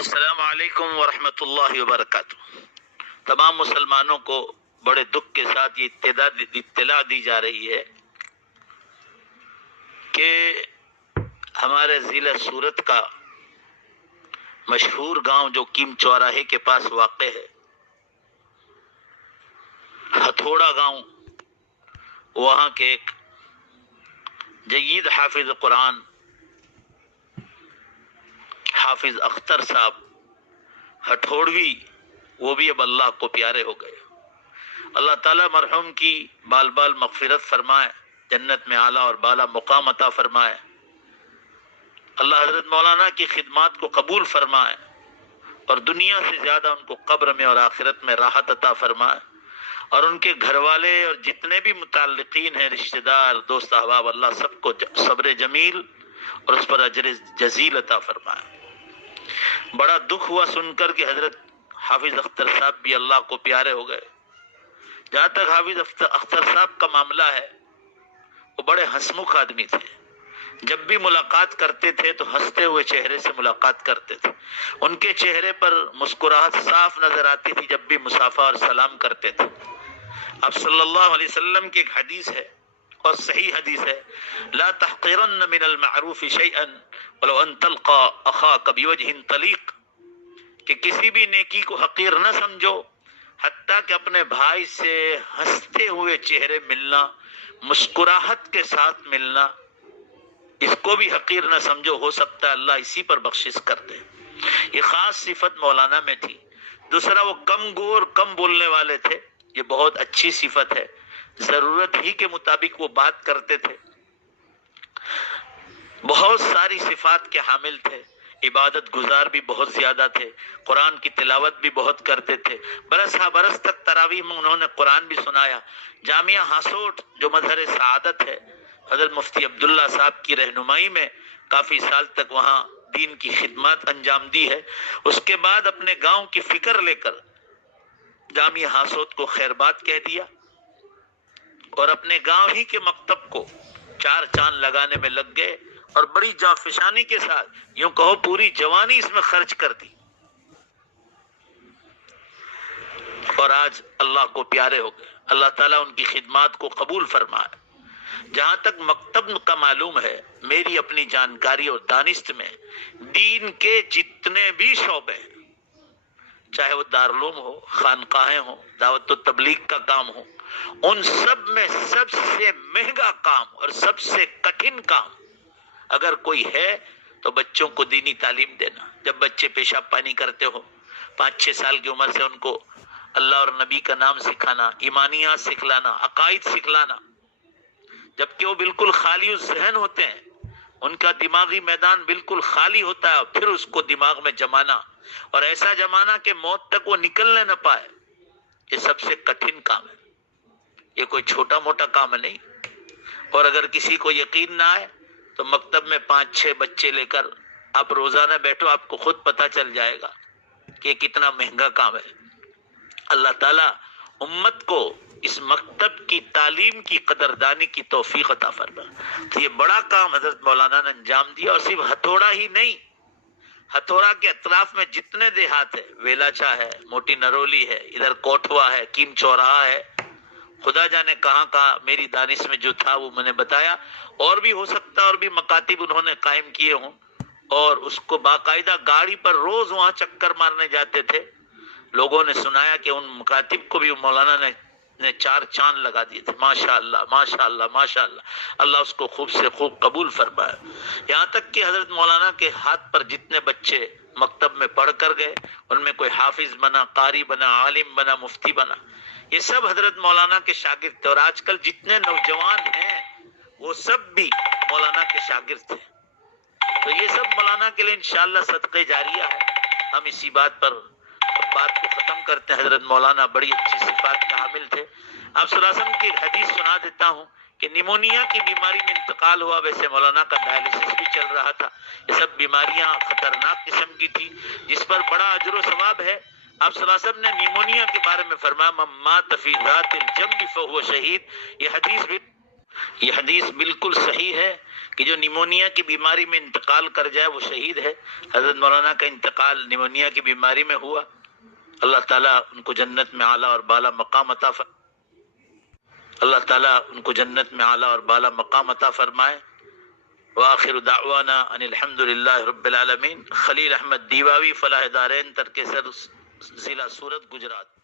السلام علیکم ورحمۃ اللہ وبرکاتہ۔ تمام مسلمانوں کو بڑے دکھ کے ساتھ یہ اطلاع دی جا رہی ہے کہ ہمارے ضلع سورت کا مشہور گاؤں جو کیم چوراہے کے پاس واقع ہے، ہتھوڑا گاؤں، وہاں کے ایک جید حافظ قرآن حافظ اختر صاحب ہٹھوڑوی، وہ بھی اب اللہ کو پیارے ہو گئے۔ اللہ تعالیٰ مرحوم کی بال بال مغفرت فرمائے، جنت میں اعلیٰ اور بالا مقام عطا فرمائے۔ اللہ حضرت مولانا کی خدمات کو قبول فرمائے اور دنیا سے زیادہ ان کو قبر میں اور آخرت میں راحت عطا فرمائے، اور ان کے گھر والے اور جتنے بھی متعلقین ہیں، رشتہ دار، دوست احباب، اللہ سب کو صبر جمیل اور اس پر اجر جزیل عطا فرمائے۔ بڑا دکھ ہوا سن کر کہ حضرت حافظ اختر صاحب بھی اللہ کو پیارے ہو گئے۔ جہاں تک حافظ اختر صاحب کا معاملہ ہے، وہ بڑے ہنسمکھ آدمی تھے۔ جب بھی ملاقات کرتے تھے تو ہنستے ہوئے چہرے سے ملاقات کرتے تھے، ان کے چہرے پر مسکراہٹ صاف نظر آتی تھی جب بھی مصافحہ اور سلام کرتے تھے۔ آپ صلی اللہ علیہ وسلم کی ایک حدیث ہے اور صحیح حدیث ہے، لا تحقرن من المعروف شیئا ولو ان تلقى اخاك بوجه طلیق، کہ کسی بھی نیکی کو حقیر نہ سمجھو، حتیٰ کہ اپنے بھائی سے ہنستے ہوئے چہرے ملنا، مسکراہٹ کے ساتھ ملنا، اس کو بھی حقیر نہ سمجھو، ہو سکتا ہے اللہ اسی پر بخشش کر دے۔ یہ خاص صفت مولانا میں تھی۔ دوسرا، وہ کم گو اور کم بولنے والے تھے، یہ بہت اچھی صفت ہے، ضرورت ہی کے مطابق وہ بات کرتے تھے۔ بہت ساری صفات کے حامل تھے، عبادت گزار بھی بہت زیادہ تھے، قرآن کی تلاوت بھی بہت کرتے تھے۔ برس ہا برس تک تراویح میں انہوں نے قرآن بھی سنایا۔ جامعہ ہاسوٹ جو مظہر سعادت ہے، حضرت مفتی عبداللہ صاحب کی رہنمائی میں کافی سال تک وہاں دین کی خدمات انجام دی ہے۔ اس کے بعد اپنے گاؤں کی فکر لے کر جامعہ ہاسوٹ کو خیر بات کہہ دیا اور اپنے گاؤں ہی کے مکتب کو چار چاند لگانے میں لگ گئے اور بڑی جانفشانی کے ساتھ، یوں کہو پوری جوانی اس میں خرچ کر دی، اور آج اللہ کو پیارے ہو گئے۔ اللہ تعالیٰ ان کی خدمات کو قبول فرمائے۔ جہاں تک مکتب کا معلوم ہے، میری اپنی جانکاری اور دانست میں دین کے جتنے بھی شعبے ہیں، چاہے وہ دارالعلوم ہو، خانقاہیں ہوں، دعوت و تبلیغ کا کام ہو، ان سب میں سب سے مہنگا کام اور سب سے کٹھن کام اگر کوئی ہے تو بچوں کو دینی تعلیم دینا۔ جب بچے پیشاب پانی کرتے ہو، 5-6 سال کی عمر سے ان کو اللہ اور نبی کا نام سکھانا، ایمانیات سکھلانا، عقائد سکھلانا، جبکہ وہ بالکل خالی ذہن ہوتے ہیں، ان کا دماغی میدان بالکل خالی ہوتا ہے، پھر اس کو دماغ میں جمانا اور ایسا جمانا کہ موت تک وہ نکلنے نہ پائے، یہ سب سے کٹھن کام ہے۔ یہ کوئی چھوٹا موٹا کام نہیں۔ اور اگر کسی کو یقین نہ آئے تو مکتب میں 5-6 بچے لے کر آپ روزانہ بیٹھو، آپ کو خود پتہ چل جائے گا کہ یہ کتنا مہنگا کام ہے۔ اللہ تعالیٰ امت کو اس مکتب کی تعلیم کی قدردانی کی توفیق عطا فرمائے۔ تو یہ بڑا کام حضرت مولانا نے انجام دیا، اور صرف ہتھوڑا ہی نہیں، ہتھوڑا کے اطراف میں جتنے دیہات ہے، ویلاچا ہے، موٹی نرولی ہے، ادھر کوٹھوا ہے، کیم چوراہا ہے، خدا جانے کہاں کہاں، میری دانش میں جو تھا وہ میں نے بتایا، اور بھی ہو سکتا ہے اور بھی مکاتب انہوں نے قائم کیے ہوں، اور اس کو باقاعدہ گاڑی پر روز وہاں چکر مارنے جاتے تھے۔ لوگوں نے سنایا کہ ان مکاتب کو بھی مولانا نے 4 چاند لگا دیے تھے۔ ماشاءاللہ ماشاءاللہ ماشاءاللہ، اللہ اس کو خوب سے خوب قبول فرمائے۔ یہاں تک کہ حضرت مولانا کے ہاتھ پر جتنے بچے مکتب میں پڑھ کر گئے، ان میں کوئی حافظ بنا، قاری بنا، عالم بنا، مفتی بنا، یہ سب حضرت مولانا کے شاگرد تھے۔ اور آج کل جتنے نوجوان ہیں وہ سب بھی مولانا کے شاگرد تھے۔ تو یہ سب مولانا کے لیے انشاءاللہ صدقے جاریہ ہے۔ ہم اسی بات پر بات کو ختم کرتے ہیں۔ حضرت مولانا بڑی اچھی صفات کے حامل تھے۔ آپ صلی اللہ علیہ وسلم کی ایک حدیث سنا دیتا ہوں کہ نیمونیا کی بیماری میں انتقال ہوا، ویسے مولانا کا ڈائلسس بھی چل رہا تھا۔ یہ سب بیماریاں خطرناک قسم کی تھی جس پر بڑا اجر و ثواب ہے۔ آپ صلی اللہ علیہ وسلم نے نیمونیا کے بارے میں فرمایا، من مات فی ذات الجنب فہو شہید، یہ حدیث بھی یہ حدیث بالکل صحیح ہے کہ جو نیمونیا کی بیماری میں انتقال کر جائے وہ شہید ہے۔ حضرت مولانا کا انتقال نیمونیا کی بیماری میں ہوا، اللہ تعالیٰ ان کو جنت میں اعلیٰ اور بالا مقام عطا اللہ تعالیٰ ان کو جنت میں اعلیٰ اور بالا مقام عطا فرمائے۔ وآخر دعوانا ان الحمد للہ رب العالمین۔ خلیل احمد دیواوی، فلاح دارین، ترک سر، ضلع سورت، گجرات۔